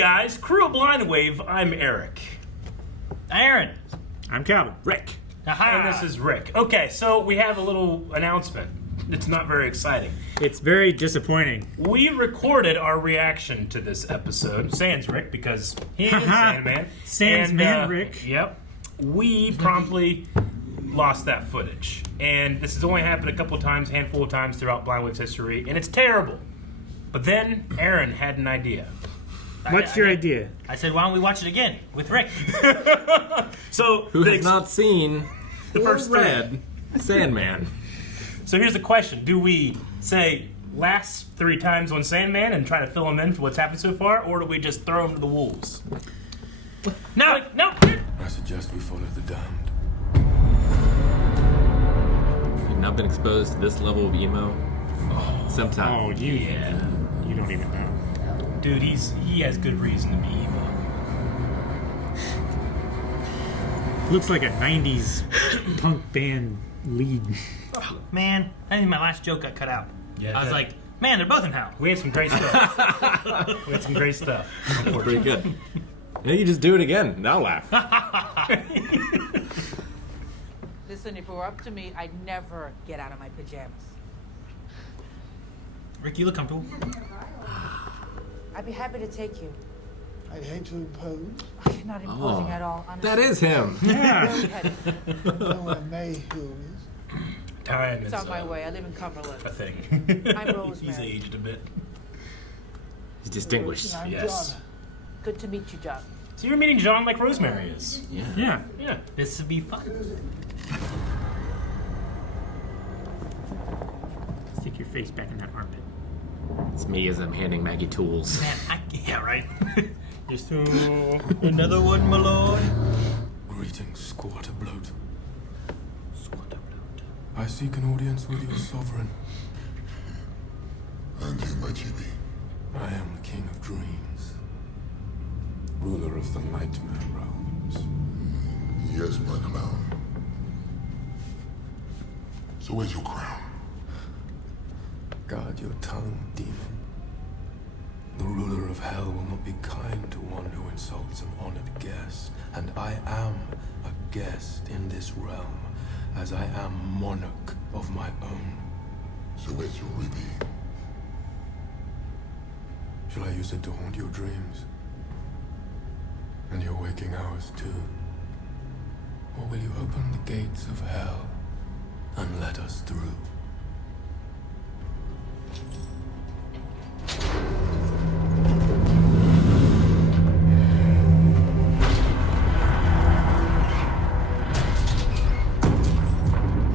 guys, crew of Blind Wave, I'm Eric. Aaron. I'm Calvin. Rick. Aha. And this is Rick. Okay, so we have a little announcement. It's not very exciting. It's very disappointing. We recorded our reaction to this episode. Sans Rick, because he is Sandman. Sandman Rick. Yep. We promptly lost that footage. And this has only happened a couple of times, handful of times throughout Blind Wave's history, and it's terrible. But then Aaron had an idea. What's your idea? I said, why don't we watch it again with Rick? So Who has not seen the first read Sandman? So here's the question. Do we say last 3 times on Sandman and try to fill him in for what's happened so far, or do we just throw him to the wolves? No. I suggest we follow the damned. You've not been exposed to this level of emo? Sometime. Oh, you don't even know. Dude, he has good reason to be emo. Looks like a 90s punk band lead. Man, I think my last joke got cut out. Yeah, I was like, man, they're both in hell. We had some great stuff. Pretty good. Yeah, you just do it again, and I'll laugh. Listen, if it were up to me, I'd never get out of my pajamas. Rick, you look comfortable. I'd be happy to take you. I'd hate to impose. You're not imposing at all. Honestly. That is him. Yeah. No one may who is. Time It's is on my way. I live in Cumberland. a thing. I'm Rosemary. He's aged a bit. He's distinguished. I'm Yes. John. Good to meet you, John. So you're meeting John like Rosemary is. Yeah. Yeah. This would be fun. Stick your face back in that armpit. It's me as I'm handing Maggie tools. Man, yeah, right. Just another one, my lord. Greetings, Squatter Bloat. I seek an audience with your sovereign. And who might you be? I am the King of Dreams, ruler of the nightmare realms. Yes, my clown. So where's your crown? Guard your tongue, demon. The ruler of hell will not be kind to one who insults an honored guest, and I am a guest in this realm, as I am monarch of my own. So where's your ruby? Shall I use it to haunt your dreams? And your waking hours too? Or will you open the gates of hell and let us through?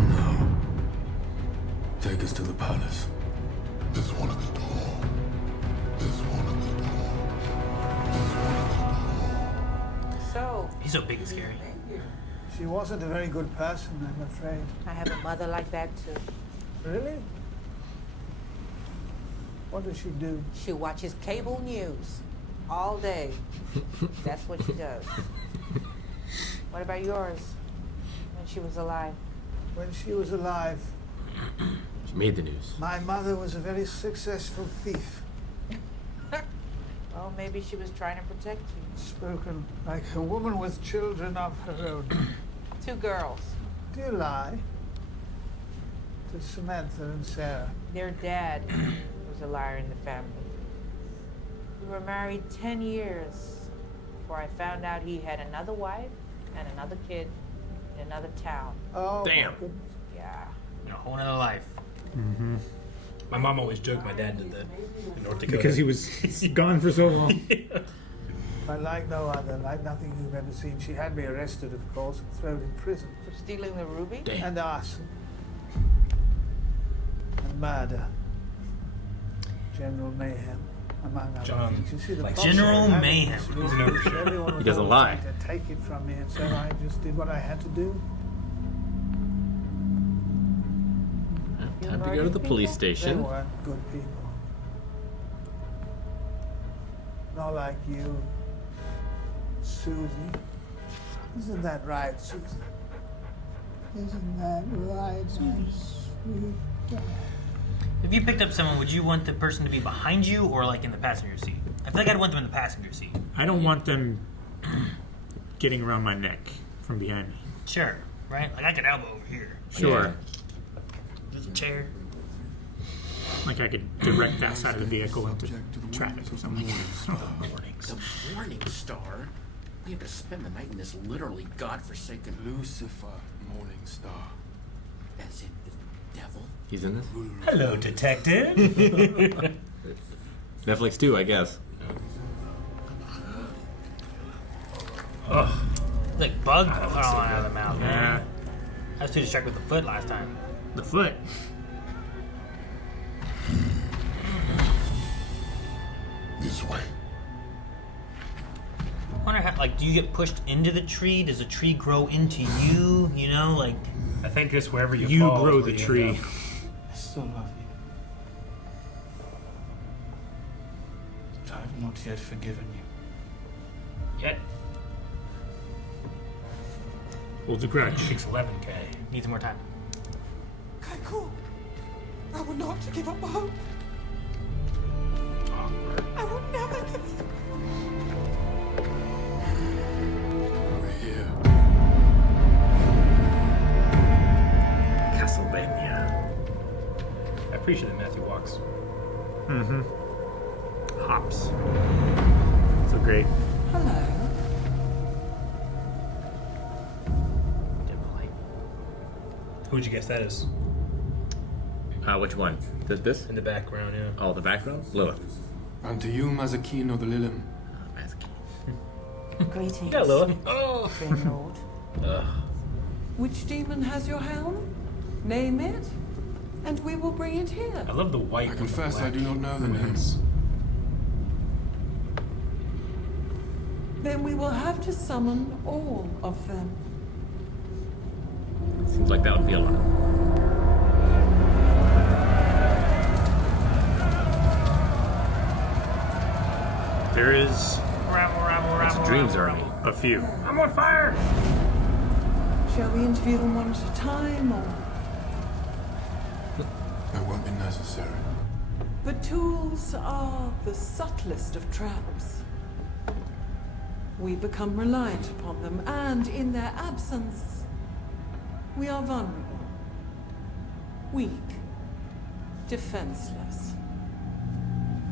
No. Take us to the palace. This one at the door. This one at the door. This one at the door. So, He's so big and scary. She wasn't a very good person, I'm afraid. I have a mother like that, too. Really? What does she do? She watches cable news all day. That's what she does. What about yours? When she was alive? When she was alive, She made the news. my mother was a very successful thief. Well, maybe she was trying to protect you. Spoken like a woman with children of her own. 2 girls. Do you lie? To Samantha and Sarah. Their dad was a liar in the family. We were married 10 years before I found out he had another wife and another kid in another town. Oh, Damn. my goodness. Yeah. A whole nother life. My mom always joked my dad did that in North Dakota. Because he was gone for so long. But like no other, like nothing you've ever seen. She had me arrested, of course, and thrown in prison. For stealing the ruby? Damn. And arson. And murder. General mayhem, among other John, things. You see, the like problem General I had Mayhem. was He's an oversharer. everyone was He doesn't always lie. trying to take it from me, and so I just did what I had to do. Time to go to the police They station. weren't good people. Not like you, Susie. Isn't that right, Susie? Isn't that right, my sweet? If you picked up someone, would you want the person to be behind you or like in the passenger seat? I feel like I'd want them in the passenger seat. I don't want them getting around my neck from behind me. Sure, right? Like I could elbow over here. Sure. There's a chair. Like I could direct that side of the vehicle into traffic or something. The Morning Star? We have to spend the night in this literally godforsaken Lucifer, Morning Star. as in the devil. He's in this? Hello, detective. Netflix too, I guess. Ugh. It's like bugs crawling out of the mouth, Yeah. man. I was too distracted with the foot last time. The foot. This way. I wonder how, like, do you get pushed into the tree? Does the tree grow into you? You know, like... I think just wherever you You fall is grow where the you tree. end up. I still love you. But I have not yet forgiven you. Yet. Holds a grudge. 611K. Needs more time. Okay, cool. I will not give up hope. I will never give up. We're here. Castlevania. I appreciate that Matthew walks. Mm-hmm. Hops. So great. Hello. Dim the light. Who'd you guess that is? Which one? This? In the background, yeah. Oh, the background? Lilith. And to you, Mazakino the Lilim. Greetings. Yeah, Lilith. Oh. Dream Lord. Ugh. Which demon has your helm? Name it, and we will bring it here. I love the white. I with the confess I black do not know the wings. names. Then we will have to summon all of them. Seems like that would be a lot. There is It's a dreams army. a few. I'm on fire! Shall we interview them one at a time, or? That won't be necessary. The tools are the subtlest of traps. We become reliant upon them, and in their absence, we are vulnerable, weak, defenseless.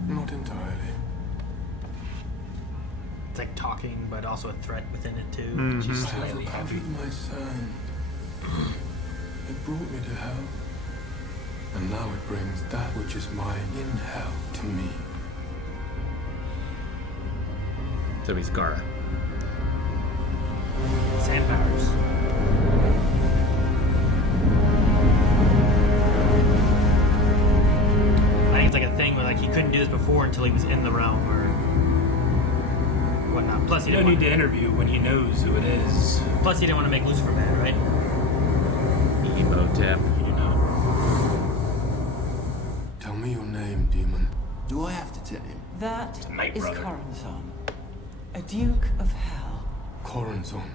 Not entirely. It's like talking, but also a threat within it, too. Mhm. She's I have slightly heavy. recovered my sand. It brought me to hell. And now it brings that which is mine in hell to me. So he's Gar. Sand powers. I think it's like a thing where like he couldn't do this before until he was in the realm or whatnot. Plus, he You didn't don't need want to interview when he knows who it is. Plus, he didn't want to make Lucifer mad, right? Emotep. You do not. Tell me your name, demon. Do I have to tell him? That Night is Brother. Corazon, a duke of hell. Corazon.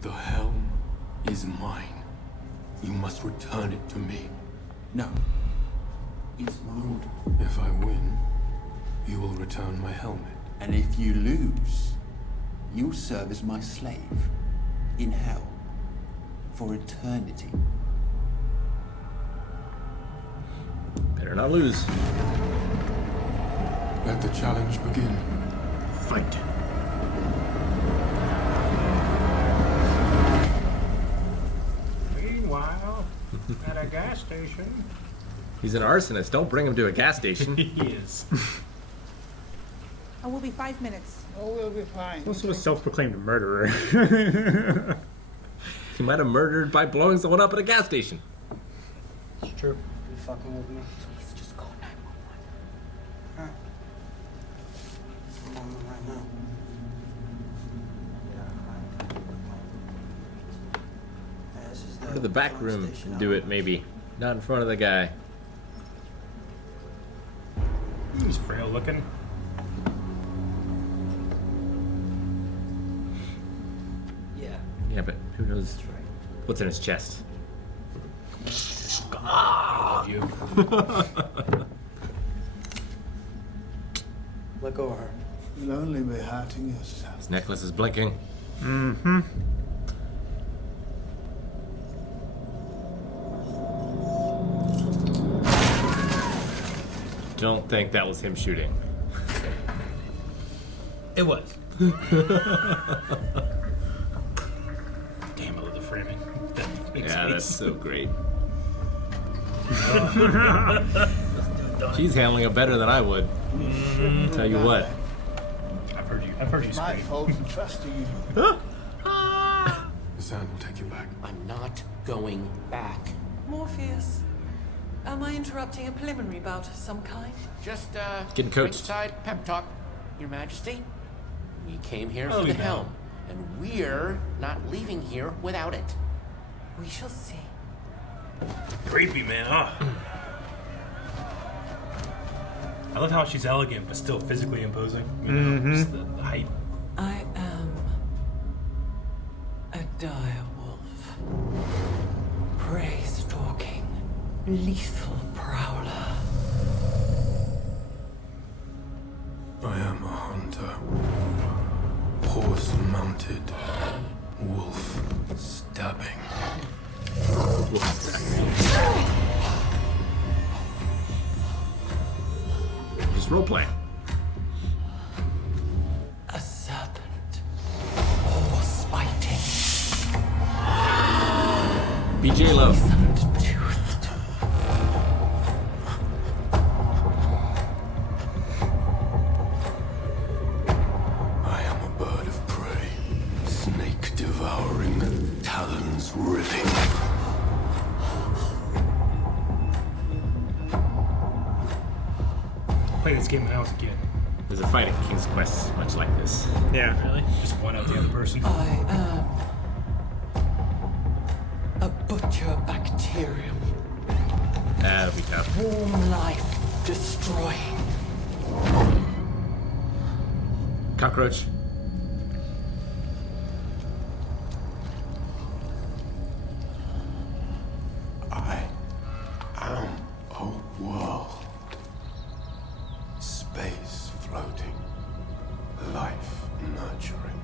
The helm is mine. You must return it to me. No. It's mine. If I win, you will return my helmet. And if you lose, you'll serve as my slave in hell for eternity. Better not lose. Let the challenge begin. Fight. Meanwhile, at a gas station. He's an arsonist. Don't bring him to a gas station. He is. I will be 5 minutes. Oh, we'll be fine. Also a self-proclaimed murderer. He might have murdered by blowing someone up at a gas station. It's true. You fucking with me? Please just call 911. Huh? I'm on it right now. Yeah, this is Go to the back room and do it, maybe. Not in front of the guy. He's frail looking. Yeah, but who knows what's in his chest? I love you. Let go of her. You'll only be hurting yourself. His necklace is blinking. Mm-hmm. Don't think that was him shooting. It was. Damn, I love the framing. Yeah, that's so great. She's handling it better than I would. Tell you what. I've heard you My scream. fault in trusting you. The sand will take you back. I'm not going back. Morpheus, am I interrupting a preliminary bout of some kind? Just, Getting coached. ringside pep talk, Your Majesty. We came here Oh, for the no. helm, and we're not leaving here without it. We shall see. Creepy, man. Ugh. I love how she's elegant, but still physically imposing. You know, just the height. I am a dire wolf. Prey stalking, lethal prowler. I am a hunter. Horse-mounted. Wolf stabbing. Just roleplay. A serpent. Horse biting. BJ Low. Poisoned toothed. I am a bird of prey. Snake devouring. Talons ripping. Play this game when I was a kid. There's a fight at King's Quest much like this. Yeah. Really? Just one out the other person. I am a butcher bacterium. That'll be tough. Warm life destroying. Cockroach. I am a world. Space floating. Life nurturing.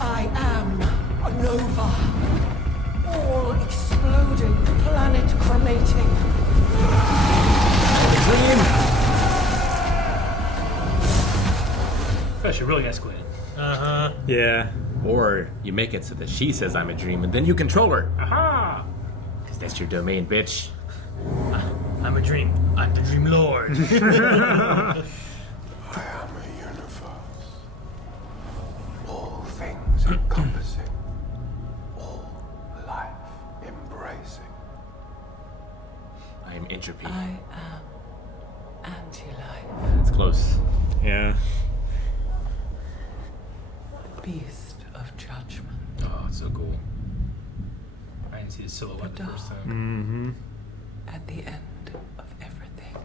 I am a nova. All exploding, planet cremating. Pressure really escalated. Uh-huh. Yeah. Or you make it so that she says I'm a dream and then you control her. Aha! Because that's your domain, bitch. I'm a dream. I'm the Dream Lord. I am a universe. All things encompassing. All life embracing. I am entropy. I am anti-life. It's close. Yeah. Beast of judgment. Oh, it's so cool. I didn't see the silhouette the first time. Mm-hmm. At the end of everything.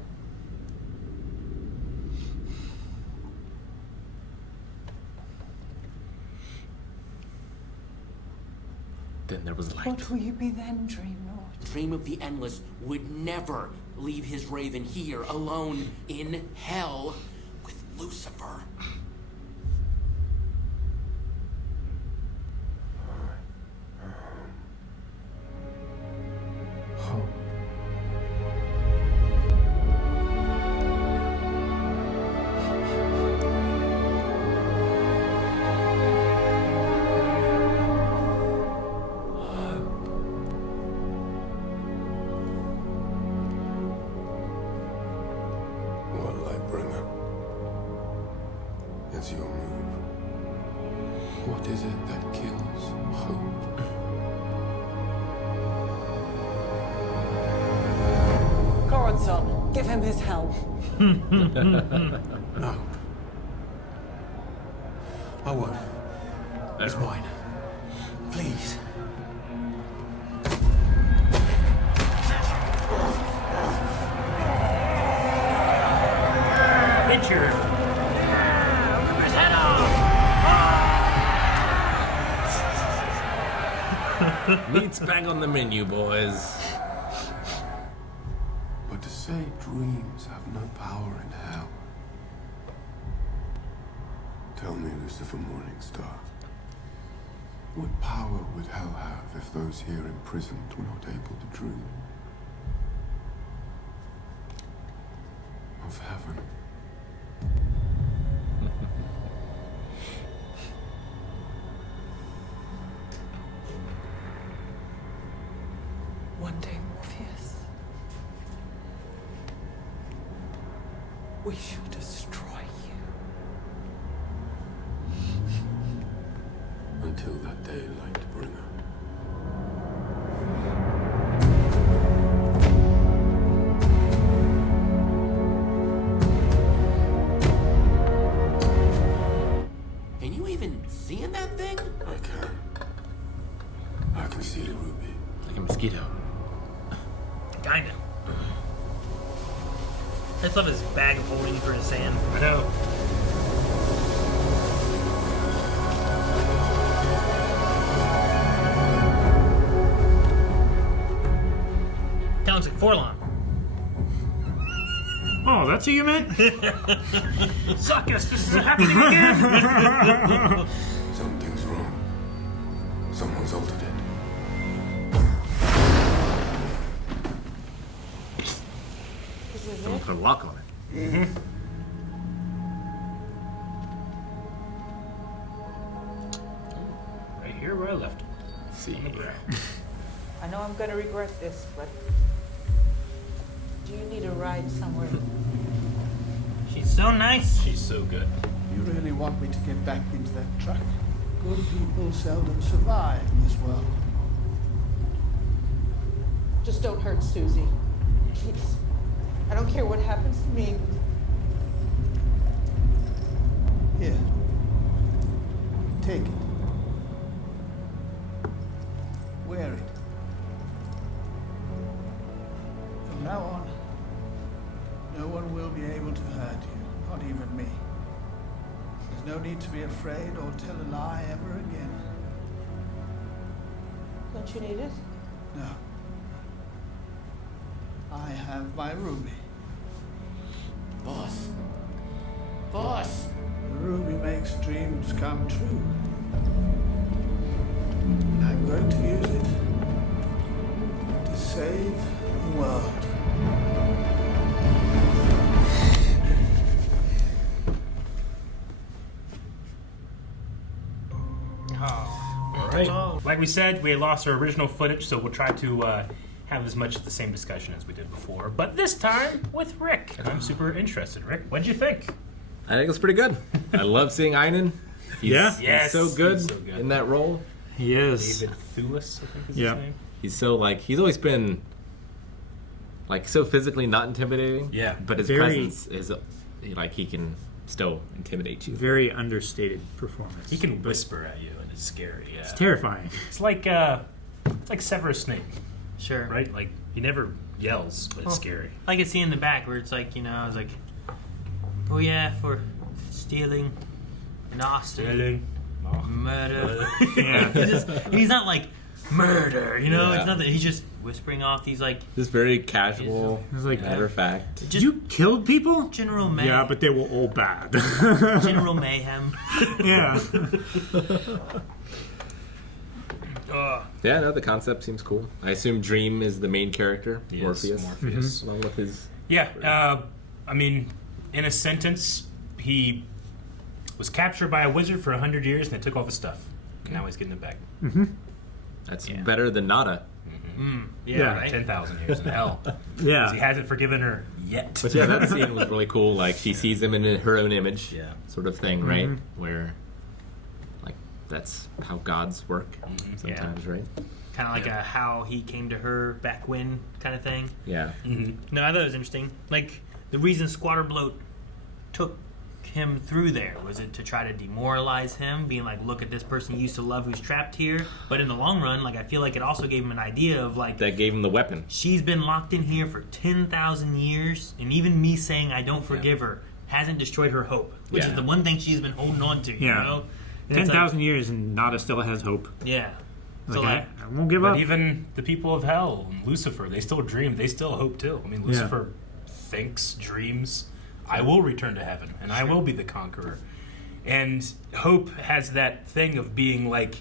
Then there was light. What will you be then, Dream Lord? Dream of the Endless would never leave his raven here alone in hell with Lucifer. Hope. What Lightbringer? It's your move. What is it that kills hope? Corazon, give him his helm. No. I won't. That's It's mine. Please. Picture. Meat's back on the menu, boys. But to say dreams have no power in hell. Tell me, Lucifer Morningstar, what power would hell have if those here imprisoned were not able to dream of heaven? One day, Morpheus, we shall destroy you. Until that day, Lightbringer. Can you even see in that thing? I can. I can see the ruby. Like a mosquito. Kinda. I just love his bag of holding for his sand. I know. Sounds like Forlon. Oh, that's who you meant? Suckus, this is happening again! Something's wrong. Someone's altered it. Someone put a lock on it. Right here where I left it. See. On the ground. I know I'm gonna regret this, but do you need a ride somewhere? She's so nice. She's so good. You really want me to get back into that truck? Good people seldom survive in this world. Just don't hurt Susie. Please. I don't care what happens to me. Here. Take it. Wear it. From now on, no one will be able to hurt you, not even me. There's no need to be afraid or tell a lie ever again. Don't you need it? No. I have my ruby. Boss. Boss! The ruby makes dreams come true. And I'm going to use it to save the world. All right. Like we said, we had lost our original footage, so we'll try to have as much of the same discussion as we did before. But this time with Rick, and I'm super interested. Rick, what'd you think? I think it's pretty good. I love seeing Einan. Yeah? Yes, He's so good, he's so good. in that role. He is. David Thewlis, I think is Yeah. his name. He's so like he's always been like so physically not intimidating. Yeah. But his Very- presence is like he can still intimidate you. Very understated performance. He can whisper at you, and it's scary. Yeah. It's terrifying. It's like Severus Snape, Sure. right? Like he never yells, but it's scary. I can see in the back where it's like, you know, I was like, oh yeah, for stealing, nasty, murder. Yeah. he's not like murder, you know. Yeah. It's not that he's just whispering off these like Just very casual, It's like, matter of fact. just you killed people? general Yeah, but they were all bad. general mayhem. Yeah. Yeah, no, the concept seems cool. I assume Dream is the main character, Yes, Morpheus, Morpheus. along with his. Yeah, I mean, in a sentence, he was captured by a wizard for 100 years, and they took all his stuff. And now he's getting it back. That's Yeah. better than Nada. Yeah. Right. 10,000 years in hell. Yeah. 'Cause he hasn't forgiven her yet. But yeah, that scene was really cool. Like she sees him in her own image, Yeah. sort of thing, right? Where, like, that's how gods work sometimes, right? Kind of like Yeah. a how he came to her back when kind of thing. Yeah. No, I thought it was interesting. Like the reason Squatter Bloat took him through there was it to try to demoralize him, being like, look at this person you used to love who's trapped here. But in the long run, like I feel like it also gave him an idea of like That gave him the weapon. she's been locked in here for 10,000 years, and even me saying I don't forgive her hasn't destroyed her hope, which Yeah. is the one thing she's been holding on to. You Yeah. know, And it's 10,000 years and Nada still has hope. Like, yeah. So Like, like, I won't give But up. even the people of hell, and Lucifer, they still dream. They still hope too. I mean, Lucifer thinks, dreams, I will return to heaven, and I will be the conqueror. And hope has that thing of being like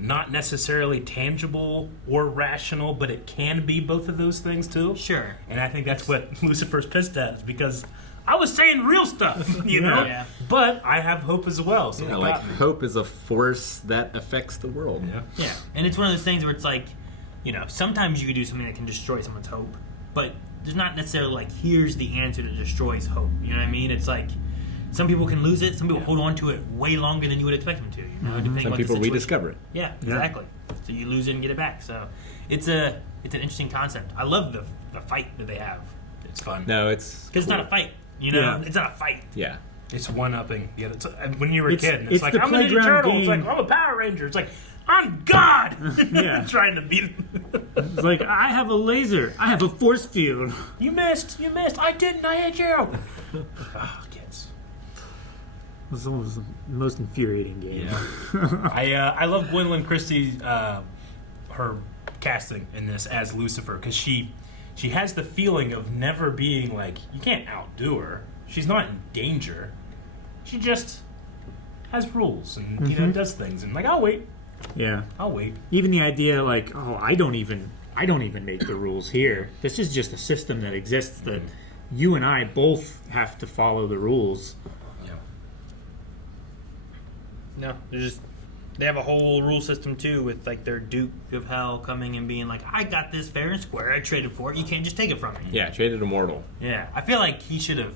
not necessarily tangible or rational, but it can be both of those things too. Sure. And I think that's what Lucifer's pissed at, is because I was saying real stuff, you know? Yeah. But I have hope as well. So Yeah, it like got me. hope is a force that affects the world. Yeah. Yeah, and it's one of those things where it's like, you know, sometimes you can do something that can destroy someone's hope, but there's not necessarily like, here's the answer that destroys hope. You know what I mean? It's like, some people can lose it, some people hold on to it way longer than you would expect them to. You know, depending Some on the people situation. rediscover it. Yeah, exactly. So you lose it and get it back. So it's an interesting concept. I love the fight that they have. It's fun. No, it's Because it's not a fight. You know, Yeah. it's not a fight. Yeah. It's one-upping. Yeah, when you were a It's- kid, and it's it's like, the I'm a Ninja playground Turtle. It's game. like, I'm a Power Ranger. It's like, I'm God! Yeah. Trying to beat him. It's like, I have a laser. I have a force field. You missed. I didn't. I hit you. Oh, kids. This was the most infuriating game. Yeah. I love Gwendoline Christie's her casting in this as Lucifer, because she has the feeling of never being like, you can't outdo her. She's not in danger. She just has rules and you know, does things, and like, I'll wait. Yeah. I'll wait. Even the idea, like, oh, I don't even make the rules here. This is just a system that exists that you and I both have to follow the rules. Yeah. No, they have a whole rule system too, with like their Duke of Hell coming and being like, I got this fair and square. I traded for it. You can't just take it from me. Yeah, traded immortal. Yeah, I feel like he should have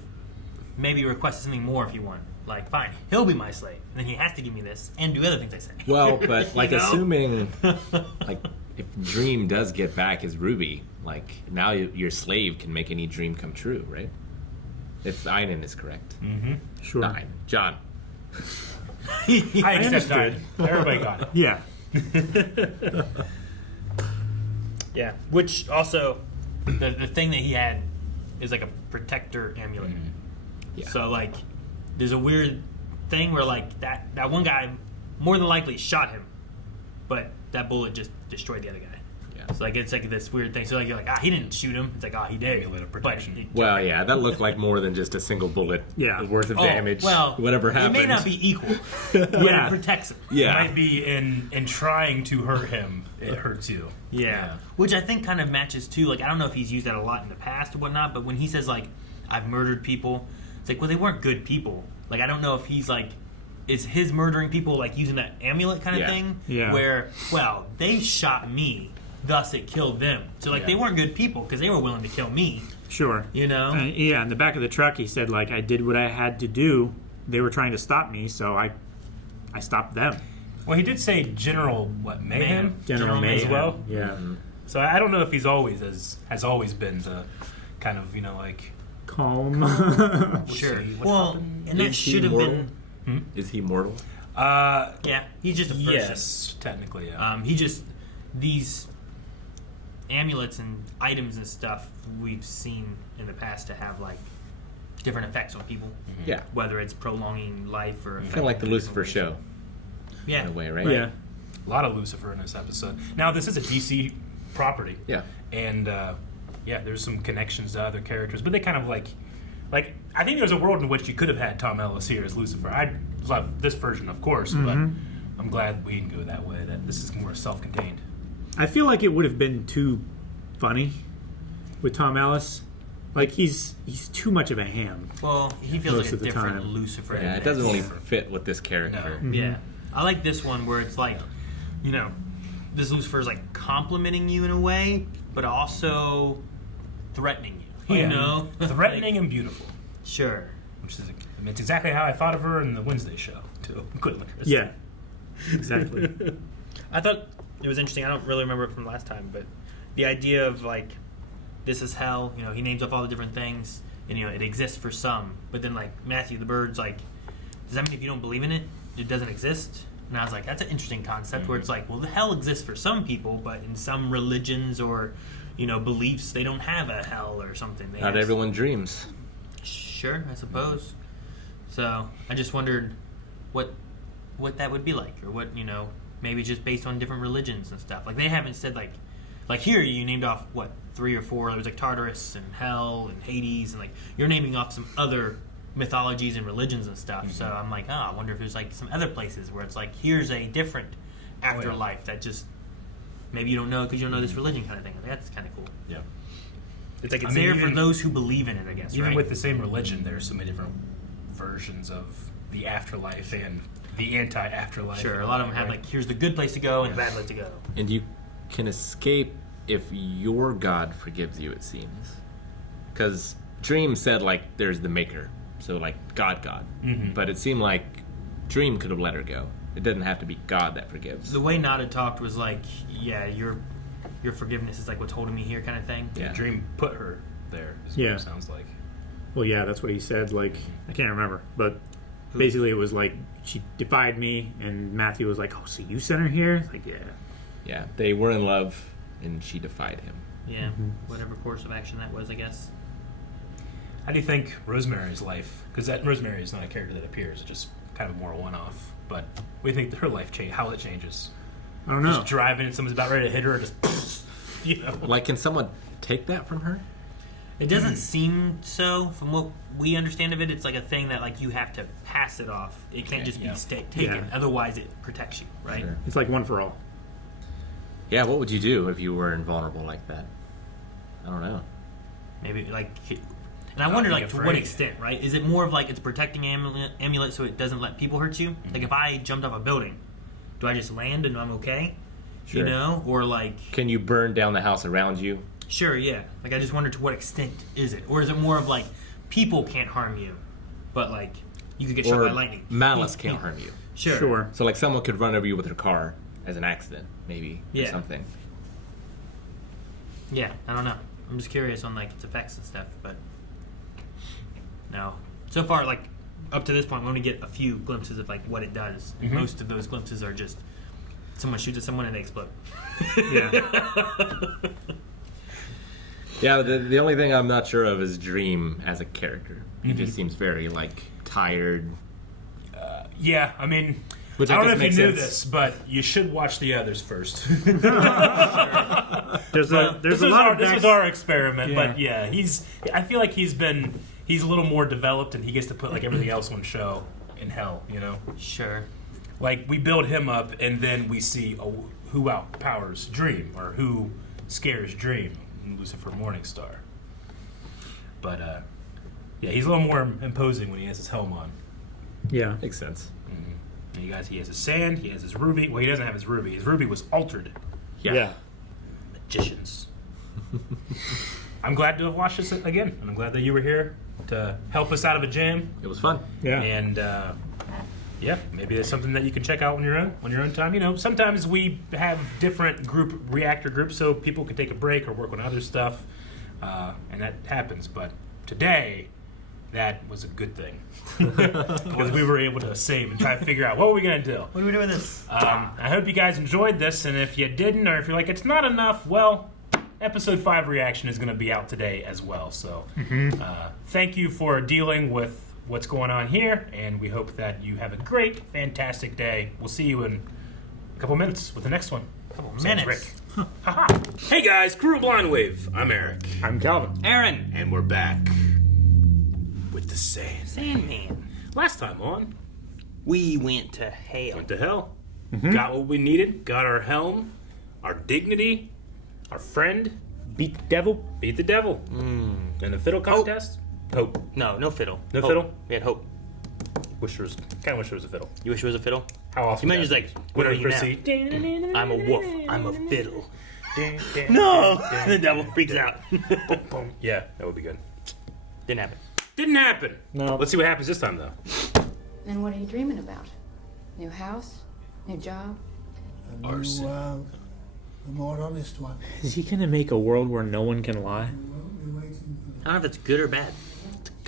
maybe requested something more if you want. Like, fine, he'll be my slave. And then he has to give me this and do other things I say. Well, but like You know? assuming, like if Dream does get back his ruby, like now your slave can make any dream come true, right? If Einen is correct. Mm-hmm. Sure. Nine. John. I accept that. understood. Everybody got it. Yeah. Yeah, which also, the thing that he had is like a protector amulet. Yeah. So like, there's a weird thing where like that one guy more than likely shot him, but that bullet just destroyed the other guy. Yeah. So like it's like this weird thing. So like you're like, he didn't shoot him. It's like, he did. Amulet of protection. But Well, yeah, that looked like more than just a single bullet worth of damage. Well, whatever happened. It may not be equal, but Yeah. it protects him. It Yeah. might be in trying to hurt him, it hurts you. Yeah. Which I think kind of matches too. Like, I don't know if he's used that a lot in the past or whatnot, but when he says like, I've murdered people, it's like, well, they weren't good people. Like, I don't know if he's like, is his murdering people like using that amulet kind of Yeah. thing? Yeah. Where, well, they shot me, thus it killed them. So like, they weren't good people because they were willing to kill me. Sure. You know? Yeah, in the back of the truck, he said, like, I did what I had to do. They were trying to stop me, so I stopped them. Well, he did say General Mayhem? General as Mayhem. well. Yeah. So I don't know if he's always has always been the kind of, you know, like, Calm. Sure. what Well, happened? and that Is he should have mortal? been. Is he mortal? Yeah, he's just a person. Yes, technically, yeah. He just, these amulets and items and stuff we've seen in the past to have like different effects on people. Yeah. Whether it's prolonging life or Kind of like the Lucifer show, yeah, in a way, right? Yeah. A lot of Lucifer in this episode. Now, this is a DC property. Yeah. And, yeah, there's some connections to other characters, but they kind of like, I think there's a world in which you could have had Tom Ellis here as Lucifer. I love this version, of course, but I'm glad we didn't go that way. That this is more self-contained. I feel like it would have been too funny with Tom Ellis. Like, he's too much of a ham. Well, he feels Most like a of the different time. Lucifer. Yeah, it doesn't really fit with this character. No. Yeah, I like this one where it's like, you know, this Lucifer is like complimenting you in a way, but also threatening you. You know, Threatening and beautiful. Sure. Which is, I mean, it's exactly how I thought of her in the Wednesday show, too. Good Christie. Yeah. Exactly. I thought it was interesting. I don't really remember it from last time, but the idea of like, this is hell. You know, he names off all the different things, and you know, it exists for some. But then like Matthew the Bird's like, does that mean if you don't believe in it, it doesn't exist? And I was like, that's an interesting concept where it's like, well, the hell exists for some people, but in some religions or, you know, beliefs, they don't have a hell or something. They Not have- everyone dreams. Sure, I suppose. So I just wondered what that would be like, or what, you know, maybe just based on different religions and stuff. Like, they haven't said like, Like here, you named off, what, 3 or 4? There was like Tartarus and Hell and Hades, and like you're naming off some other mythologies and religions and stuff. So I'm like, oh, I wonder if there's like some other places where it's like, here's a different afterlife that just maybe you don't know because you don't know this religion kind of thing. That's kind of cool. Yeah. It's like it's there for those who believe in it, I guess. Even right? with the same religion, there's so many different versions of the afterlife and the anti-afterlife. Sure, a lot of them have like, here's the good place to go and the bad place to go. And you can escape if your God forgives you, it seems. Because Dream said, like, there's the maker. So, like, God. Mm-hmm. But it seemed like Dream could have let her go. It doesn't have to be God that forgives. The way Nada talked was like, yeah, your forgiveness is like what's holding me here kind of thing. Yeah. Dream put her there, is what it sounds like. Well, yeah, that's what he said. Like, I can't remember. But basically it was like, she defied me, and Matthew was like, oh, so you sent her here? It's like, yeah. Yeah, they were in love, and she defied him. Yeah, whatever course of action that was, I guess. How do you think Rosemary's life, because that Rosemary is not a character that appears, it's just kind of more one-off, but what do you think her life change, how it changes? I don't know. Just driving and someone's about ready to hit her, just, you know. Like, can someone take that from her? It doesn't taken so. From what we understand of it, it's like a thing that like you have to pass it off. It can't just be taken. Yeah. Otherwise, it protects you, right? Sure. It's like one for all. Yeah, what would you do if you were invulnerable like that? I don't know. Maybe like, and I wonder like to what extent, right? Is it more of like it's protecting amulet so it doesn't let people hurt you? Mm-hmm. Like if I jumped off a building, do I just land and I'm okay? Sure. You know, or like Can you burn down the house around you? Sure, yeah. Like I just wonder to what extent is it, or is it more of like people can't harm you, but like you could get shot Or by lightning. malice can't harm you. Sure. So like someone could run over you with their car as an accident, maybe, or Yeah. something. Yeah, I don't know. I'm just curious on like its effects and stuff, but no. So far, like up to this point, we only get a few glimpses of like what it does. And most of those glimpses are just someone shoots at someone and they explode. Yeah. Yeah, the only thing I'm not sure of is Dream as a character. He just seems very like tired. Yeah, I mean, Which I I don't know guess if you makes knew sense. this, but you should watch the others first. There's a lot of this was our experiment, Yeah. but yeah, I feel like he's a little more developed, and he gets to put like everything else on show in Hell, you know? Sure. Like we build him up, and then we see who outpowers Dream, or who scares Dream, Lucifer Morningstar. But yeah, he's a little more imposing when he has his helm on. Yeah. Makes sense. And you guys, he has his sand, he has his ruby. Well, he doesn't have his ruby. His ruby was altered. Yeah. Magicians. I'm glad to have watched this again, and I'm glad that you were here to help us out of a jam. It was fun. Yeah. And yeah, maybe it's something that you can check out on your own time. You know, sometimes we have different reactor groups, so people can take a break or work on other stuff, and that happens. But today, that was a good thing because we were able to save and try to figure out what we're gonna do. What do we do with this? I hope you guys enjoyed this, and if you didn't, or if you're like it's not enough, well, episode 5 reaction is going to be out today as well. So thank you for dealing with what's going on here, and we hope that you have a great, fantastic day. We'll see you in a couple minutes with the next one. Minutes. Rick. Haha. Hey guys, Crew Blind Wave. I'm Eric. I'm Calvin. Aaron. And we're back with the Sandman. Last time on, We went to hell. went to hell. Got what we needed. Got our helm, our dignity, our friend. Beat the devil. Beat the devil. And the fiddle contest. Hope. No fiddle. No Hope. fiddle? We had hope. Wish there was a fiddle. You wish it was a fiddle? How often? You imagine does just it? like, what are you now? Christie? I'm a wolf. I'm a fiddle. No! The devil freaks out. Yeah, that would be good. Didn't happen. Didn't happen. No. Let's see what happens this time, though. And what are you dreaming about? New house? New job? A new world. A more honest one. Is he gonna make a world where no one can lie? We'll be waiting for I don't know if it's good or bad.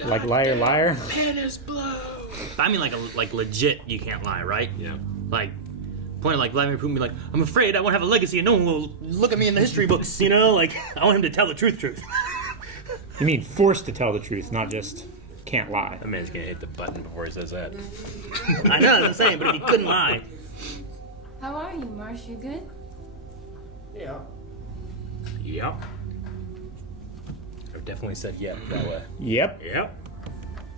Like liar, liar? But I mean, like legit, you can't lie, right? Yeah. Like, point of like Vladimir Putin be like, I'm afraid I won't have a legacy and no one will look at me in the history books, you know? Like, I want him to tell the truth. You mean forced to tell the truth, not just can't lie. That man's gonna hit the button before he says that. I know, that's what I'm saying, but if he couldn't lie. How are you, Marsh? You good? Yeah. Yep. I've definitely said yep that way. Yep. Yep.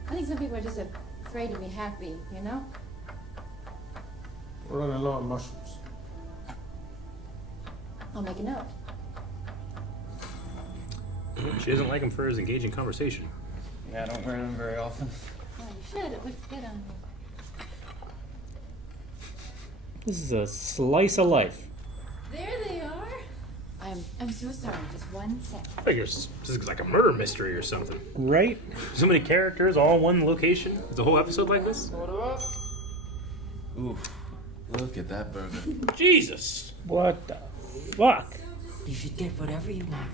I think some people are just afraid to be happy, you know? We're running low on mushrooms. I'll make a note. She doesn't like him for his engaging conversation. Yeah, I don't wear them very often. Oh, you should. It looks good on you. This is a slice of life. There they are. I'm so sorry. Just 1 second. I figure this is like a murder mystery or something. Right? So many characters, all in one location. Is the whole episode like this? Ooh, look at that burger. Jesus! What the fuck? You should get whatever you want.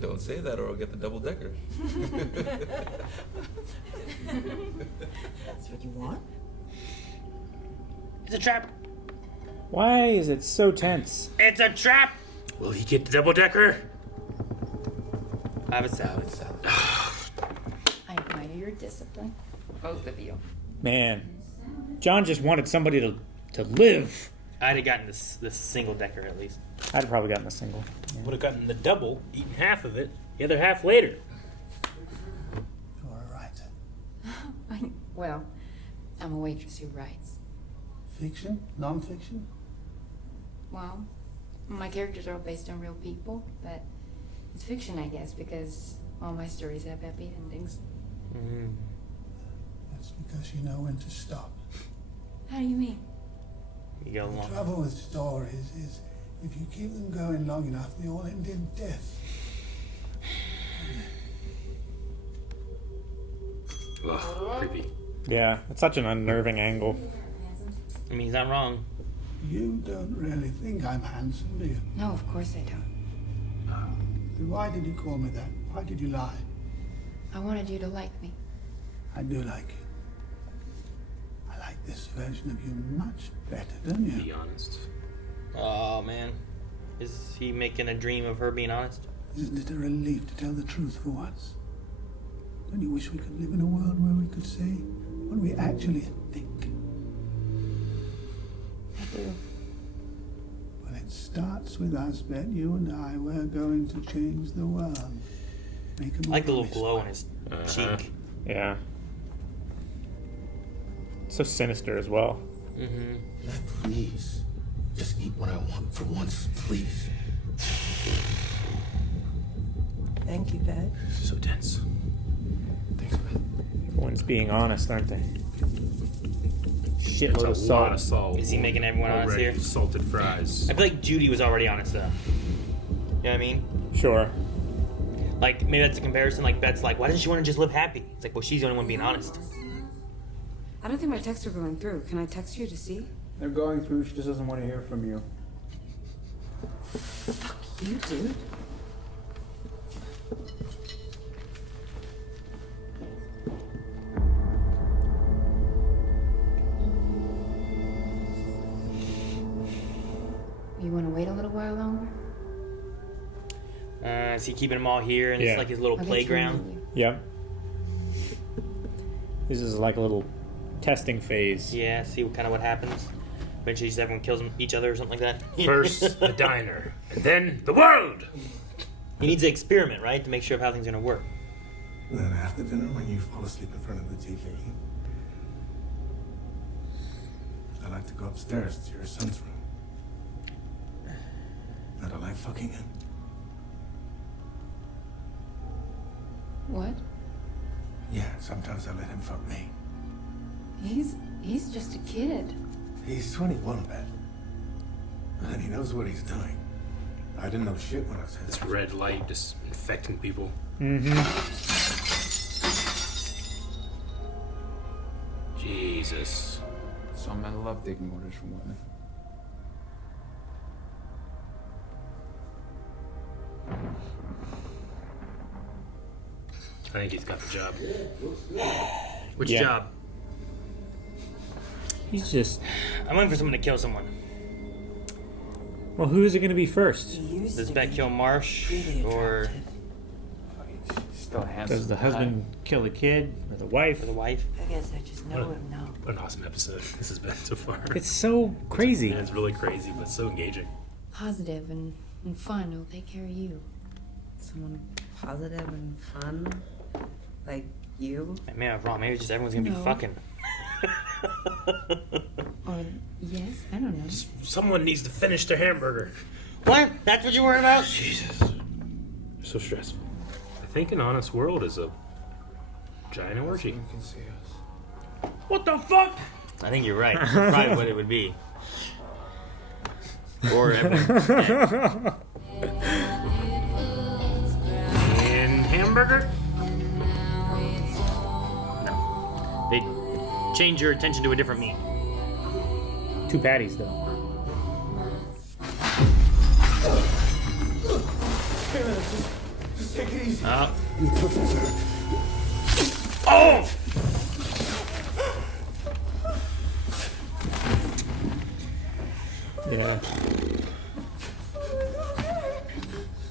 Don't say that or I'll get the double decker. That's what you want? It's a trap. Why is it so tense? It's a trap. Will he get the double decker? I have a salad. I admire your discipline. Both of you. Man, John just wanted somebody to live. I'd have gotten this single decker at least. I'd have probably gotten a single. Yeah. Would have gotten the double, eaten half of it, the other half later. You're a writer. Well, I'm a waitress who writes. Fiction? Non-fiction? Well, my characters are all based on real people, but it's fiction, I guess, because all my stories have happy endings. That's because you know when to stop. How do you mean? You go The along. trouble with stories is if you keep them going long enough, they all end in death. Ugh, creepy. Yeah, it's such an unnerving angle. I mean, he's not wrong. You don't really think I'm handsome, do you? No, of course I don't. Then why did you call me that? Why did you lie? I wanted you to like me. I do like you. I like this version of you much better, don't you? Be honest. Oh man, is he making a dream of her being honest? Isn't it a relief to tell the truth for once? Don't you wish we could live in a world where we could say what we actually think? I do. Well, it starts with us, Bet. You and I, we're going to change the world. Make I like the little glow on his cheek. Yeah. So sinister as well. Mm-hmm. Please, just eat what I want for once, please. Thank you, Bet. So tense. Thanks, man. Everyone's being honest, aren't they? Shitload of It's a salt. lot of salt. Is he making everyone honest Already here? Salted fries. I feel like Judy was already honest though. You know what I mean? Sure. Like maybe that's a comparison. Like Beth's like, why doesn't she want to just live happy? It's like, well, she's the only one being honest. I don't think my texts are going through. Can I text you to see? They're going through. She just doesn't want to hear from you. Fuck you, dude. You want to wait a little while longer? Is he keeping them all here and Yeah. it's like his little I'll get you a playground? menu. Yep. This is like a little testing phase. Yeah, see kind of what happens. Eventually just everyone kills each other or something like that. First, the diner, and then the world! He needs to experiment, right? To make sure how things are going to work. Then after dinner, when you fall asleep in front of the TV, I like to go upstairs to your son's room. I don't like fucking him. What? Yeah, sometimes I let him fuck me. He's just a kid. He's 21, Ben. And he knows what he's doing. I didn't know shit when I was This red light just infecting people. Mm-hmm. Jesus. Some men love taking orders from women. I think he's got the job. Which Yeah. job? He's just... I'm waiting for someone to kill someone. Well, who is it going to be first? Does Beck kill Marsh? Or Still handsome. Does the husband kill the kid or the wife? the wife? I guess I just know him now. What an awesome episode this has been so far. It's so crazy. It's really crazy, but so engaging. Positive and And fun will take care of you. Someone positive and fun? Like you? I may have wrong. Maybe just everyone's gonna be fucking. Or, yes, I don't know. Someone needs to finish their hamburger. What? That's what you're worried about? Jesus. So stressful. I think an honest world is a giant orgy. You can see us. What the fuck? I think you're right. That's probably what it would be. Or everyone. And hamburger? No. They change your attention to a different meat. 2 patties, though. Just take it easy. Oh. Oh! Yeah.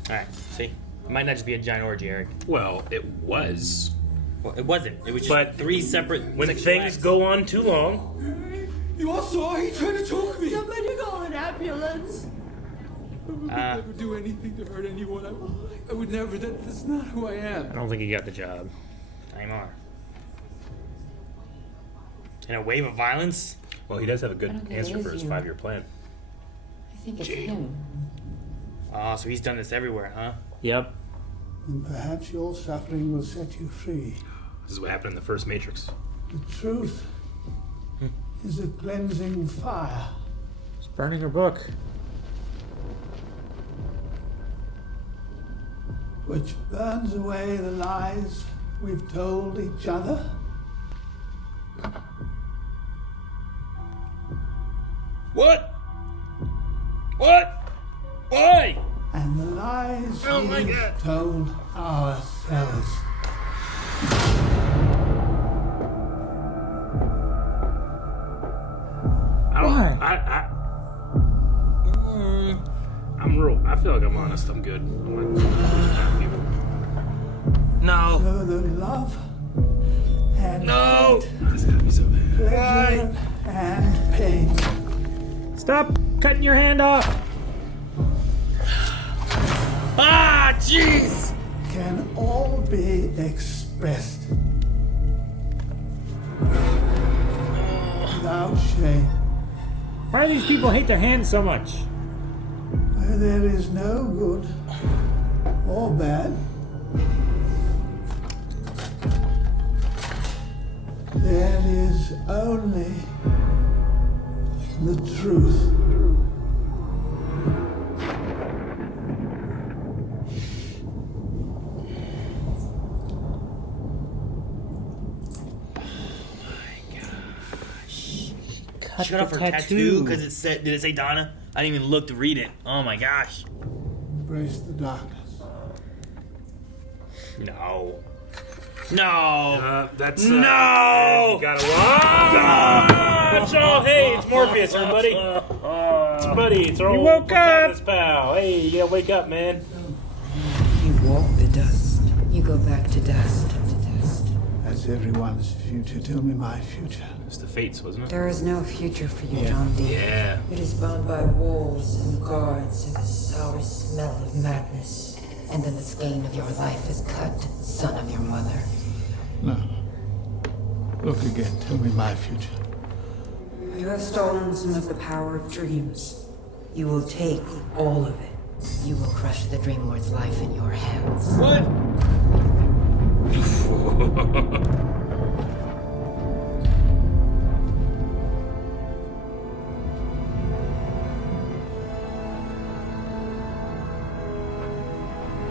Alright, see? It might not just be a giant orgy, Eric. Well, it was. Well, it wasn't. It was just But 3 separate when sexual things acts. go on too long. You all saw he tried to choke me. Somebody call an ambulance. I would never do anything to hurt anyone. I would never. That's not who I am. I don't think he got the job. Time on. In a wave of violence? Well, he does have a I good don't think answer it for is his you. 5-year plan. I think it's him. Oh, so he's done this everywhere, huh? Yep. And perhaps your suffering will set you free. This is what happened in the first Matrix. The truth is a cleansing fire. She's burning her book. Which burns away the lies we've told each other. What? What? Why? And the lies Oh my we've God. told ourselves. Why? I'm real. I feel like I'm honest. I'm good. I'm like people. No. So the love and No. hate, This gotta be so bad. pleasure and pain Stop cutting your hand off. Ah, jeez! can all be expressed without shame. Why do these people hate their hands so much? Where there is no good or bad, there is only the truth. Cut Shut off her tattoo because it said. Did it say Donna? I didn't even look to read it. Oh my gosh. Embrace the darkness. No. No. That's No! You gotta watch. Oh, hey, it's Morpheus, everybody. It's Buddy. It's our You old woke up. protagonist pal. Hey, you gotta wake up, man. You walk the dust. You go back to dust. That's everyone's future. Tell me my future. It's the Fates, wasn't it? There is no future for you, John Dee. Yeah. It is bound by walls and guards and the sour smell of madness. And then the skein of your life is cut, son of your mother. No. Look again. Tell me my future. You have stolen some of the power of dreams. You will take all of it. You will crush the Dream Lord's life in your hands. What?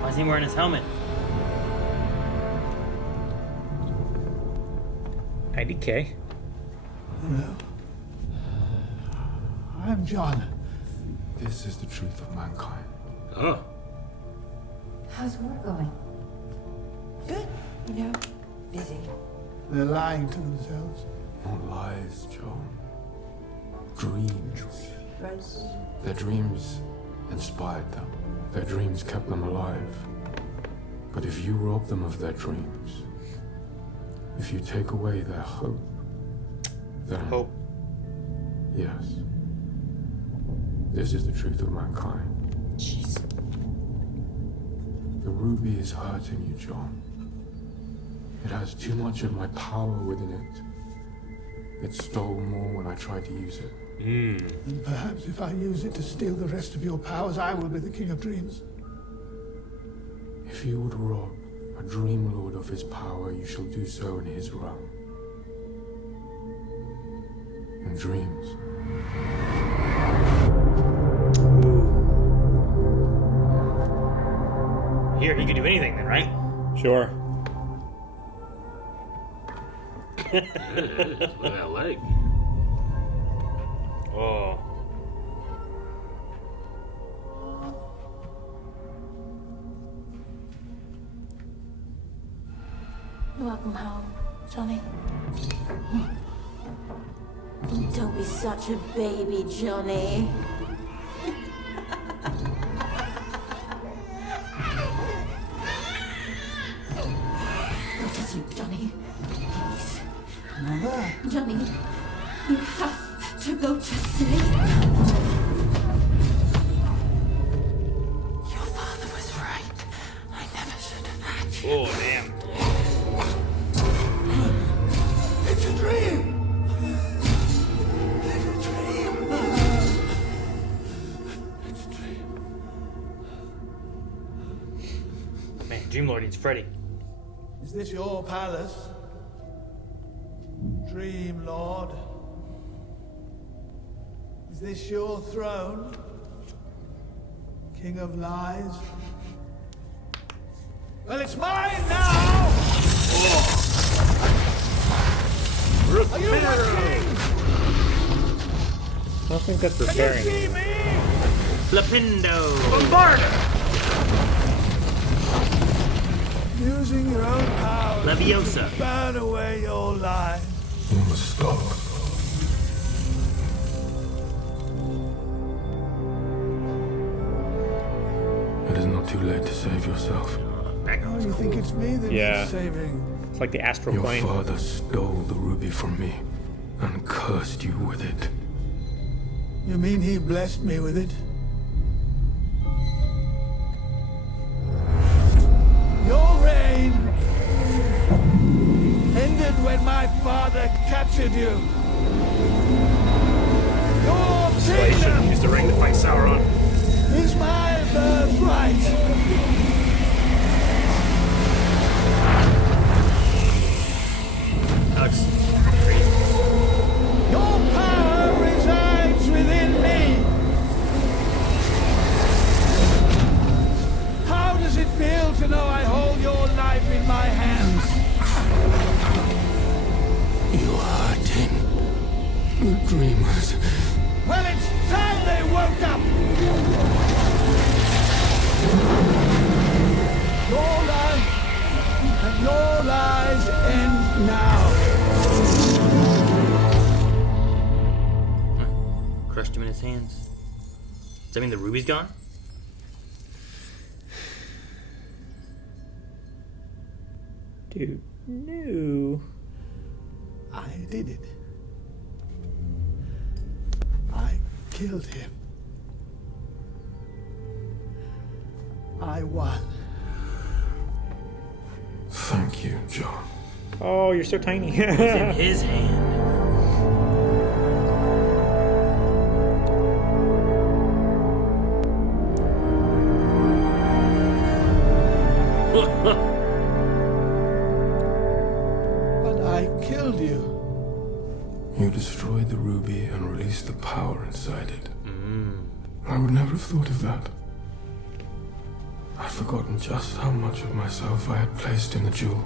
Why is he wearing his helmet? IDK. Hello. I'm John. This is the truth of mankind. Oh. How's work going? Good. You know, busy. They're lying to themselves. Not lies, Joan. Dreams. Rose. Their dreams inspired them. Their dreams kept them alive. But if you rob them of their dreams, if you take away their hope, then... Hope. Yes. This is the truth of mankind. Jeez. The ruby is hurting you, John. It has too much of my power within it. It stole more when I tried to use it. And perhaps if I use it to steal the rest of your powers, I will be the King of Dreams. If you would rob a Dream Lord of his power, you shall do so in his realm. In dreams. Here, he could do anything then, right? Sure. That's what I like. Oh. Welcome home, Johnny. Don't be such a baby, Johnny. Go to sleep, Johnny. Please. Mother? Johnny, you have to go to sleep. Your father was right. I never should have had you. Oh, damn. It's a dream! It's a dream! It's a dream. Man, Dream Lord needs Freddy. Is this your palace? Dream Lord? Is this your throne? King of Lies? Well, it's mine now! Are you watching? I don't think that's Can you repairing. see me? Flipindo! Bombard! Using your own power Leviosa. to burn away your life. You must stop. It is not too late to save yourself. Oh, you think it's me that Yeah. needs saving? It's like the astral Your plane. father stole the ruby from me and cursed you with it. You mean he blessed me with it? Your reign ended when my father captured you. Your kingdom Used the ring to fight Sauron. is my birthright. That's Your power resides within me. How does it feel to know I hold your life in my hands? You are hurting the dreamers. Well, it's time they woke up. Your life and your lies end now. crushed him in his hands. Does that mean the ruby's gone? Dude, no. I did it. I killed him. I won. Thank you, John. Oh, you're so tiny. It's in his hand. But I killed you. You destroyed the ruby and released the power inside it. I would never have thought of that. I'd forgotten just how much of myself I had placed in the jewel.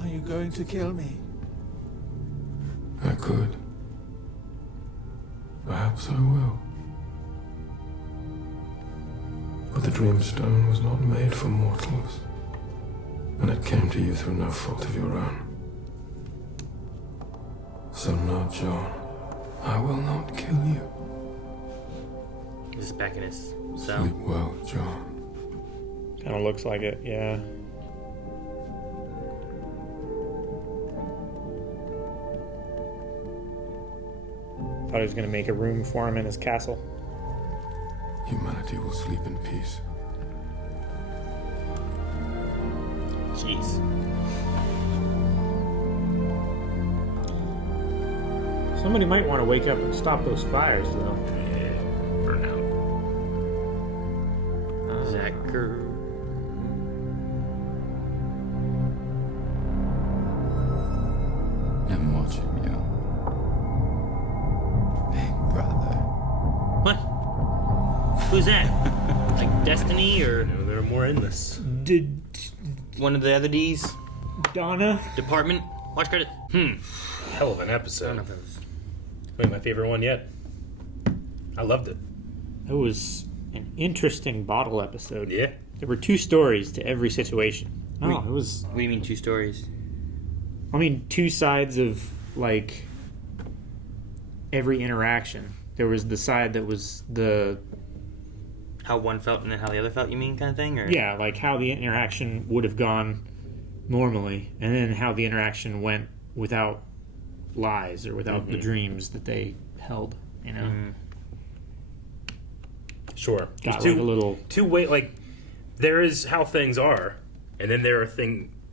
Are you going to kill me? I could. Perhaps I will. But the Dreamstone was not made for mortals. And it came to you through no fault of your own. So no, John. I will not kill you. This is back in his cell. Sleep well, John. Kind of looks like it, yeah. Thought he was going to make a room for him in his castle. Humanity humanity will sleep in peace. Jeez. Somebody might want to wake up and stop those fires, though. Yeah, burn out. Zachary. I'm watching you. Big brother. What? Who's that? Like Destiny or No, there are more in this. Did one of the other D's? Donna? Department? Watch credit. Hell of an episode. Maybe my favorite one yet. I loved it. It was an interesting bottle episode. Yeah. There were 2 stories to every situation. It was. What do you mean 2 stories? I mean, 2 sides of, like, every interaction. There was the side that was the... How one felt and then how the other felt, you mean, kind of thing? Or? Yeah, like how the interaction would have gone normally, and then how the interaction went without lies or without the dreams that they held, you know? Sure. Got There's like a little... two way, like, there is how things are, and then there are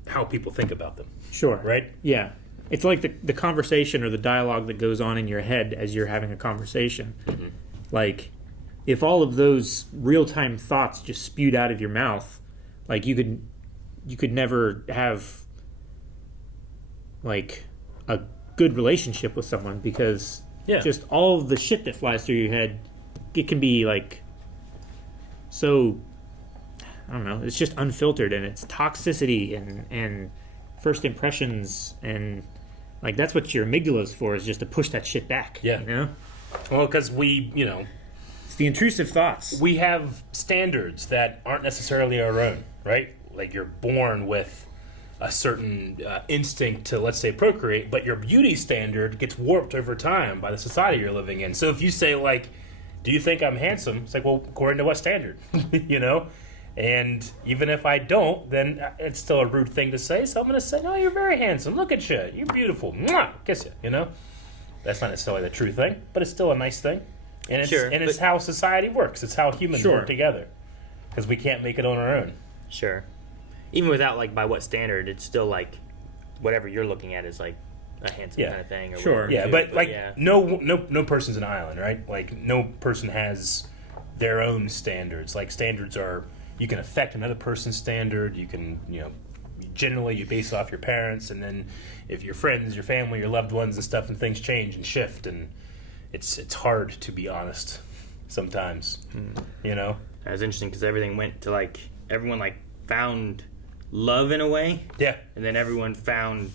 how people think about them. Sure. Right? Yeah. It's like the conversation or the dialogue that goes on in your head as you're having a conversation. Like, if all of those real-time thoughts just spewed out of your mouth, like, you could never have, like, a good relationship with someone, because just all of the shit that flies through your head, it can be, like, so, I don't know, it's just unfiltered, and it's toxicity and first impressions, and, like, that's what your amygdala's for, is just to push that shit back. Yeah. You know? Well, because we, it's the intrusive thoughts. We have standards that aren't necessarily our own, right? Like, you're born with a certain instinct to, let's say, procreate, but your beauty standard gets warped over time by the society you're living in. So if you say, like, do you think I'm handsome? It's like, well, according to what standard? You know? And even if I don't, then it's still a rude thing to say. So I'm going to say, no, you're very handsome. Look at you. You're beautiful. Mwah! Kiss you, you know? That's not necessarily the true thing, but it's still a nice thing. And it's how society works. It's how humans work together. Because we can't make it on our own. Sure. Even without, like, by what standard, it's still, like, whatever you're looking at is, like, a handsome kind of thing. Or whatever. Yeah, but, like, no person's an island, right? Like, no person has their own standards. Like, standards are, you can affect another person's standard. You can, generally you base off your parents, and then if your friends, your family, your loved ones and stuff, and things change and shift, and it's hard to be honest sometimes, you know? That was interesting, because everything went to, like, everyone, like, found love in a way. Yeah. And then everyone started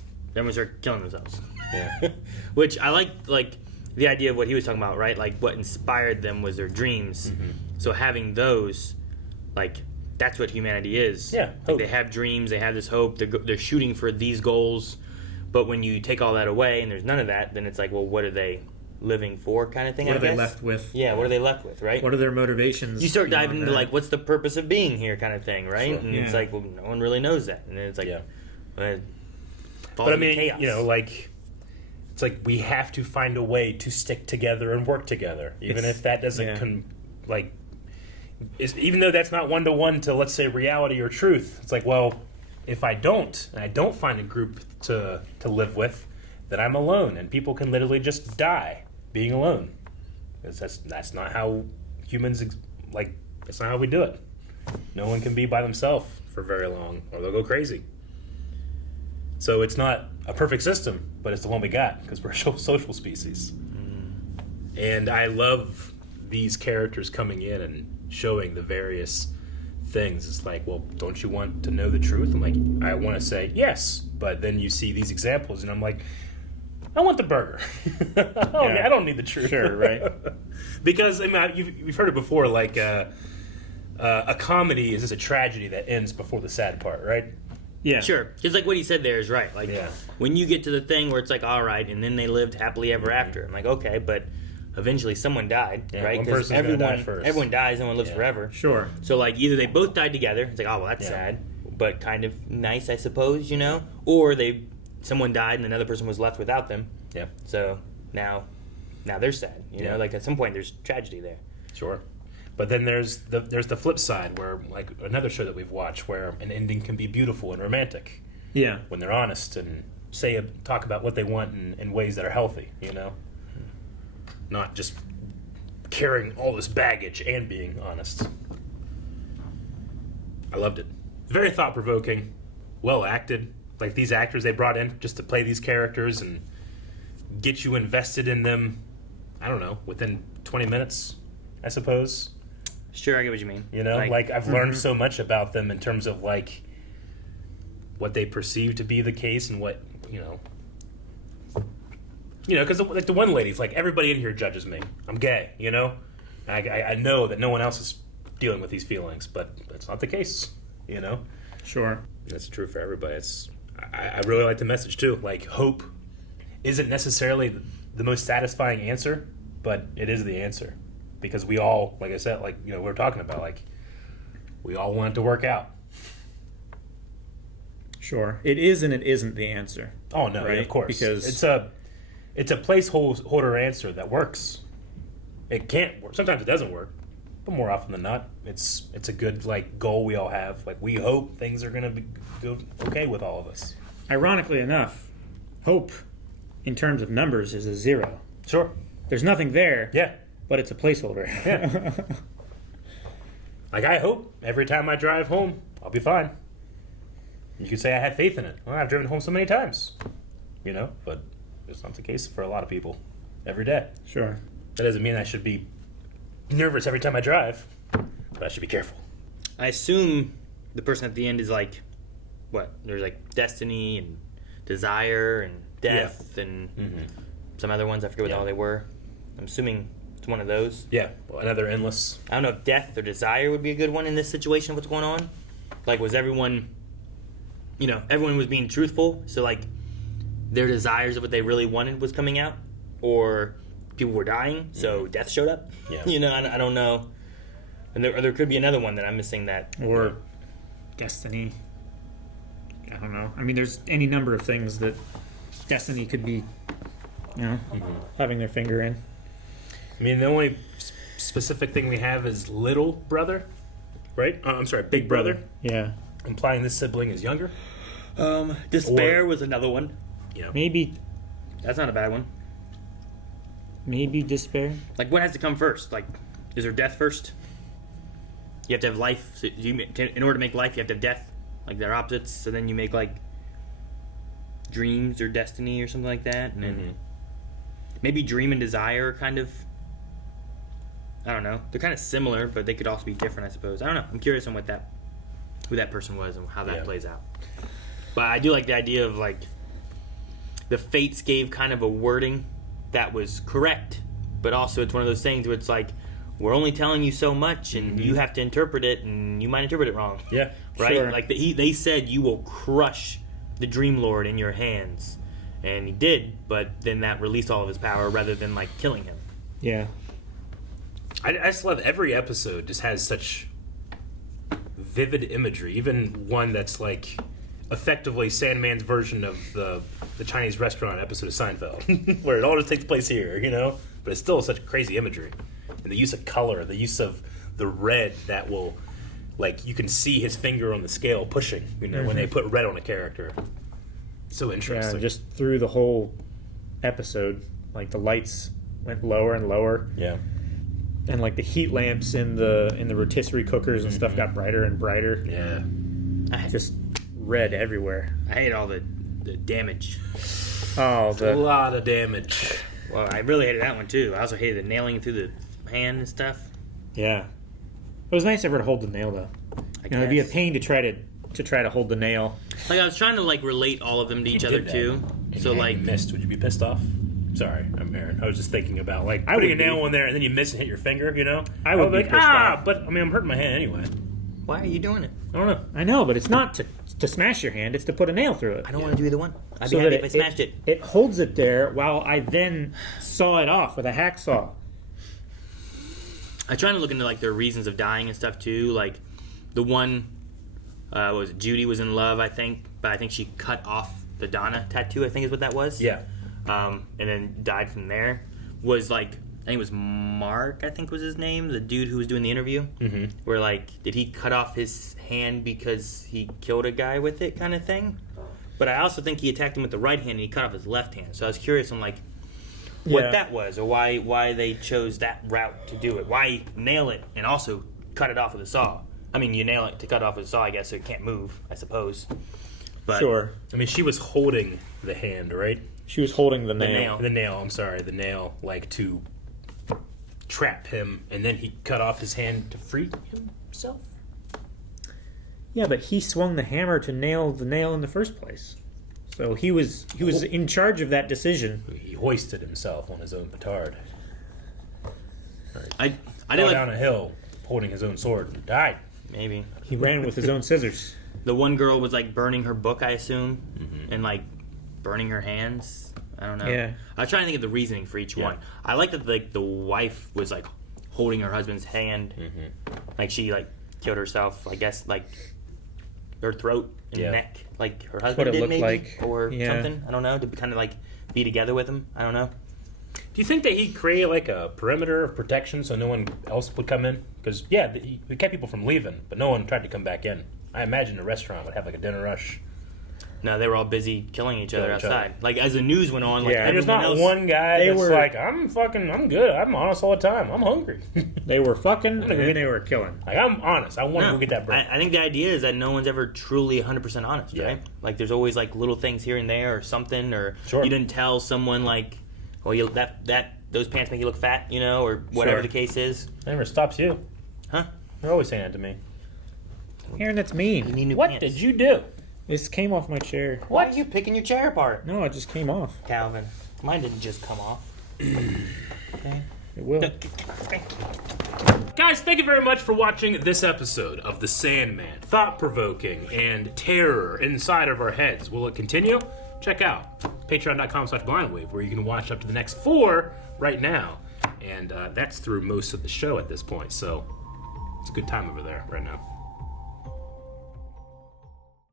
killing themselves. Yeah. Which I like the idea of what he was talking about, right? Like, what inspired them was their dreams. So having those, like, that's what humanity is. Yeah. Like, they have dreams, they have this hope, they're shooting for these goals. But when you take all that away and there's none of that, then it's like, well, what are they living for, kind of thing? What are they left with? Yeah, what are they left with, right? What are their motivations? You start diving into, like, what's the purpose of being here, kind of thing, right? Sure. And it's like, well, no one really knows that. And then it's like, but I mean, chaos. like, it's like we have to find a way to stick together and work together, even if that doesn't even though that's not one-to-one to, let's say, reality or truth. It's like, well, if I don't find a group to live with, then I'm alone, and people can literally just die being alone, because that's not how humans that's not how we do it. No one can be by themselves for very long, or they'll go crazy. So it's not a perfect system, but it's the one we got, because we're a social species. And I love these characters coming in and showing the various things. It's like, well, don't you want to know the truth? I'm like, I want to say yes, but then you see these examples, and I'm like, I want the burger. I don't need the truth. Sure, right. Because, I mean, you've heard it before, like, a comedy is just a tragedy that ends before the sad part, right? Yeah. Sure. Because, like, what he said there is right. Like, when you get to the thing where it's like, all right, and then they lived happily ever after. I'm like, okay, but eventually someone died, right? One person's gonna die first. Everyone dies, no one lives forever. Sure. So, like, either they both died together. It's like, oh, well, that's sad, but kind of nice, I suppose, you know? Or someone died and another person was left without them. Yeah. So now they're sad, you know? Like, at some point, there's tragedy there. Sure. But then there's the flip side where, like another show that we've watched, where an ending can be beautiful and romantic. Yeah. When they're honest and talk about what they want in ways that are healthy, Not just carrying all this baggage and being honest. I loved it. Very thought-provoking, well acted. Like these actors they brought in just to play these characters and get you invested in them, I don't know, within 20 minutes, I suppose. Sure, I get what you mean. Like I've learned so much about them in terms of like what they perceive to be the case and what, because like the one lady's like, everybody in here judges me. I'm gay, I know that no one else is dealing with these feelings, but that's not the case, Sure. That's true for everybody. I really like the message too. Like hope isn't necessarily the most satisfying answer, but it is the answer. Because we all, like I said, we were talking about, like, we all want it to work out. Sure. It is and it isn't the answer. Oh, no, right? Of course. Because it's a placeholder answer that works. It can't work. Sometimes it doesn't work, but more often than not, it's a good, like, goal we all have. Like, we hope things are going to go okay with all of us. Ironically enough, hope, in terms of numbers, is a 0. Sure. There's nothing there. Yeah. But it's a placeholder. Yeah. Like, I hope every time I drive home, I'll be fine. You could say I had faith in it. Well, I've driven home so many times, but it's not the case for a lot of people every day. Sure. That doesn't mean I should be nervous every time I drive, but I should be careful. I assume the person at the end is like, what? There's like destiny and desire and death and some other ones. I forget what all they were. I'm assuming it's one of those. Yeah, well, another endless. I don't know if death or desire would be a good one in this situation. What's going on? Like, was everyone, everyone was being truthful, so like their desires of what they really wanted was coming out, or people were dying, so death showed up. Yeah. I don't know. And there could be another one that I'm missing that. Or destiny. I don't know. I mean, there's any number of things that destiny could be, having their finger in. I mean, the only specific thing we have is little brother, right? I'm sorry, big brother. Yeah. Implying this sibling is younger. Despair was another one. Yeah. Maybe. That's not a bad one. Maybe despair. Like, what has to come first? Like, is there death first? You have to have life. So in order to make life, you have to have death. Like, they're opposites. So then you make, like, dreams or destiny or something like that. And then maybe dream and desire are kind of... I don't know. They're kind of similar, but they could also be different, I suppose. I don't know. I'm curious on who that person was and how that plays out. But I do like the idea of, like, the fates gave kind of a wording that was correct, but also it's one of those things where it's like, we're only telling you so much, and you have to interpret it, and you might interpret it wrong. Yeah, right? Sure. Like, they said you will crush the Dream Lord in your hands, and he did, but then that released all of his power rather than, like, killing him. Yeah. I just love every episode just has such vivid imagery, even one that's like effectively Sandman's version of the Chinese restaurant episode of Seinfeld, where it all just takes place here, but it's still such crazy imagery. And the use of color, the use of the red that will, like, you can see his finger on the scale pushing, when they put red on a character. So interesting. Yeah, just through the whole episode, like, the lights went lower and lower. Yeah. And like the heat lamps in the rotisserie cookers and stuff got brighter and brighter. Yeah. Just red everywhere. I hate all the damage. Oh, a lot of damage. Well, I really hated that one too. I also hated the nailing through the hand and stuff. Yeah. It was nice ever to hold the nail though. It'd be a pain to try to hold the nail. Like, I was trying to like relate all of them to each other too. So like, missed. Would you be pissed off? Sorry, I'm Aaron. I was just thinking about like putting a nail in there and then you miss and hit your finger. I would be like, pissed off. But I mean, I'm hurting my hand anyway. Why are you doing it? I don't know. I know, but it's not to smash your hand. It's to put a nail through it. I don't want to do either one. I'd be happy if I smashed it. It holds it there while I then saw it off with a hacksaw. I try to look into like their reasons of dying and stuff too. Like the one was Judy was in love, I think, but I think she cut off the Donna tattoo. I think is what that was. Yeah. And then died from there. Was like I think it was Mark, I think was his name, the dude who was doing the interview. Mm-hmm. Where, like, did he cut off his hand because he killed a guy with it kind of thing? But I also think he attacked him with the right hand and he cut off his left hand. So I was curious on, like, what that was or why they chose that route to do it. Why nail it and also cut it off with a saw? I mean, you nail it to cut it off with a saw, I guess, so it can't move, I suppose. But, sure. I mean, she was holding the hand, right? She was holding the nail. The nail, like, to trap him, and then he cut off his hand to free himself? Yeah, but he swung the hammer to nail the nail in the first place. So he was in charge of that decision. He hoisted himself on his own petard. I fell down a hill holding his own sword and died. Maybe. He ran with his own scissors. The one girl was, like, burning her book, I assume, and, like, burning her hands. I don't know. Yeah. I was trying to think of the reasoning for each one. I like that, like, the wife was, like, holding her husband's hand. Like, she, like, killed herself, I guess, like, her throat and neck, like her husband did, maybe, like. or something. I don't know, to kind of, like, be together with him. I don't know. Do you think that he created, like, a perimeter of protection so no one else would come in? Because, he kept people from leaving, but no one tried to come back in. I imagine a restaurant would have, like, a dinner rush. No, they were all busy killing each other outside. Like, as the news went on, like, there's not else, one guy that's like, I'm good, I'm honest all the time, I'm hungry. They were fucking, and then they were killing. Like, I'm honest, I want to go get that bread. I think the idea is that no one's ever truly 100% honest, right? Like, there's always, like, little things here and there or something, or you didn't tell someone, like, well, those pants make you look fat, you know, or whatever the case is. It never stops you. Huh? They're always saying that to me. Aaron, that's mean. What did you do? This came off my chair. Why are you picking your chair apart? No, it just came off. Calvin, mine didn't just come off. Okay. It will. Guys, thank you very much for watching this episode of The Sandman. Thought-provoking and terror inside of our heads. Will it continue? Check out patreon.com/blindwave, where you can watch up to the next 4 right now. And that's through most of the show at this point, so it's a good time over there right now.